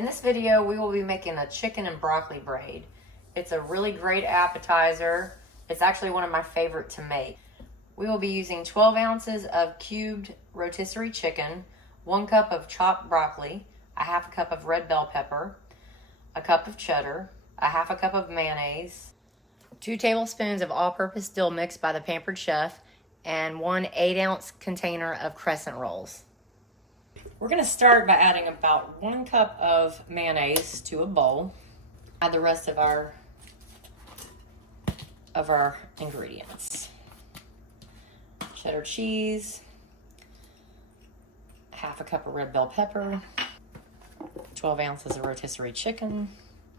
In this video, we will be making a chicken and broccoli braid. It's a really great appetizer. It's actually one of my favorite to make. We will be using 12 ounces of cubed rotisserie chicken, 1 cup of chopped broccoli, a half a cup of red bell pepper, a cup of cheddar, a half a cup of mayonnaise, 2 tablespoons of all-purpose dill mix by the Pampered chef, and 1 8-ounce container of crescent rolls. We're going to start by adding about 1 cup of mayonnaise to a bowl. Add the rest of our ingredients. Cheddar cheese, half a cup of red bell pepper, 12 ounces of rotisserie chicken,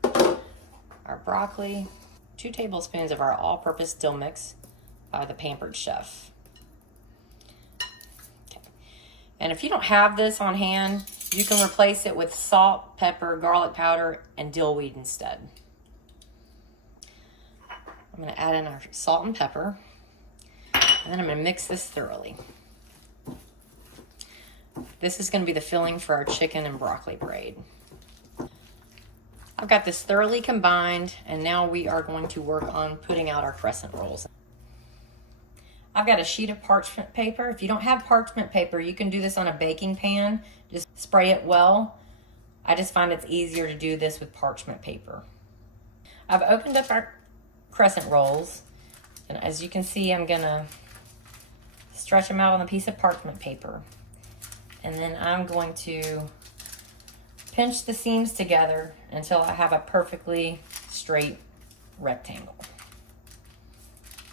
our broccoli, 2 tablespoons of our all-purpose dill mix by the Pampered chef. Okay. And if you don't have this on hand, you can replace it with salt, pepper, garlic powder, and dill weed instead. I'm going to add in our salt and pepper, and then I'm going to mix this thoroughly. This is going to be the filling for our chicken and broccoli braid. I've got this thoroughly combined, and now we are going to work on putting out our crescent rolls. I've got a sheet of parchment paper. If you don't have parchment paper, you can do this on a baking pan. Just spray it well. I just find it's easier to do this with parchment paper. I've opened up our crescent rolls, and as you can see, I'm gonna stretch them out on a piece of parchment paper, and then I'm going to pinch the seams together until I have a perfectly straight rectangle.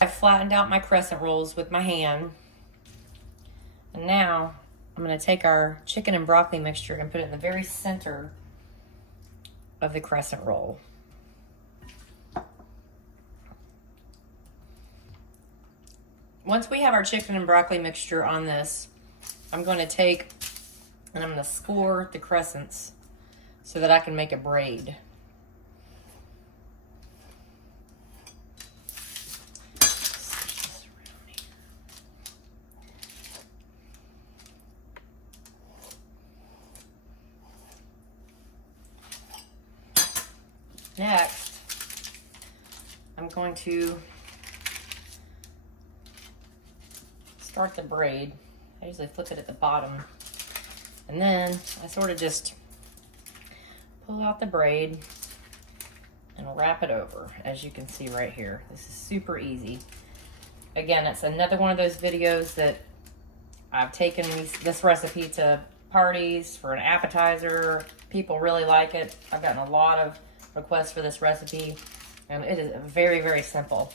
I've flattened out my crescent rolls with my hand, and now I'm going to take our chicken and broccoli mixture and put it in the very center of the crescent roll. Once we have our chicken and broccoli mixture on this, I'm going to take and I'm going to score the crescents so that I can make a braid. Next, I'm going to start the braid. I usually flip it at the bottom, and then I sort of just pull out the braid and wrap it over, as you can see right here. This is super easy. Again, it's another one of those videos that I've taken this recipe to parties for an appetizer. People really like it. I've gotten a lot of requests for this recipe, and it is very, very simple.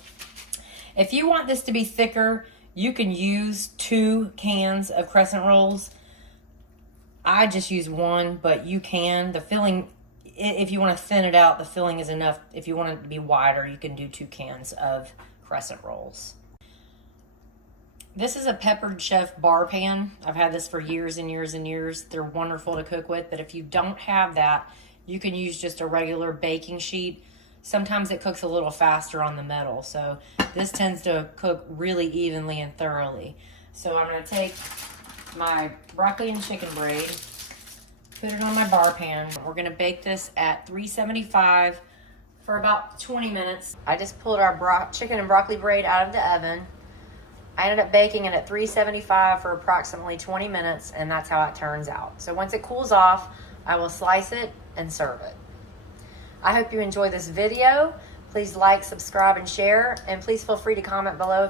If you want this to be thicker, you can use 2 cans of crescent rolls. I just use 1, but you can. The filling, if you want to thin it out, the filling is enough. If you want it to be wider, you can do 2 cans of crescent rolls. This is a Pampered Chef bar pan. I've had this for years and years and years. They're wonderful to cook with, but if you don't have that, you can use just a regular baking sheet. Sometimes it cooks a little faster on the metal, so this tends to cook really evenly and thoroughly. So I'm going to take my broccoli and chicken braid, put it on my bar pan. We're going to bake this at 375 for about 20 minutes. I just pulled our chicken and broccoli braid out of the oven. I ended up baking it at 375 for approximately 20 minutes, and that's how it turns out. So once it cools off, I will slice it and serve it. I hope you enjoy this video. Please like, subscribe, and share, and please feel free to comment below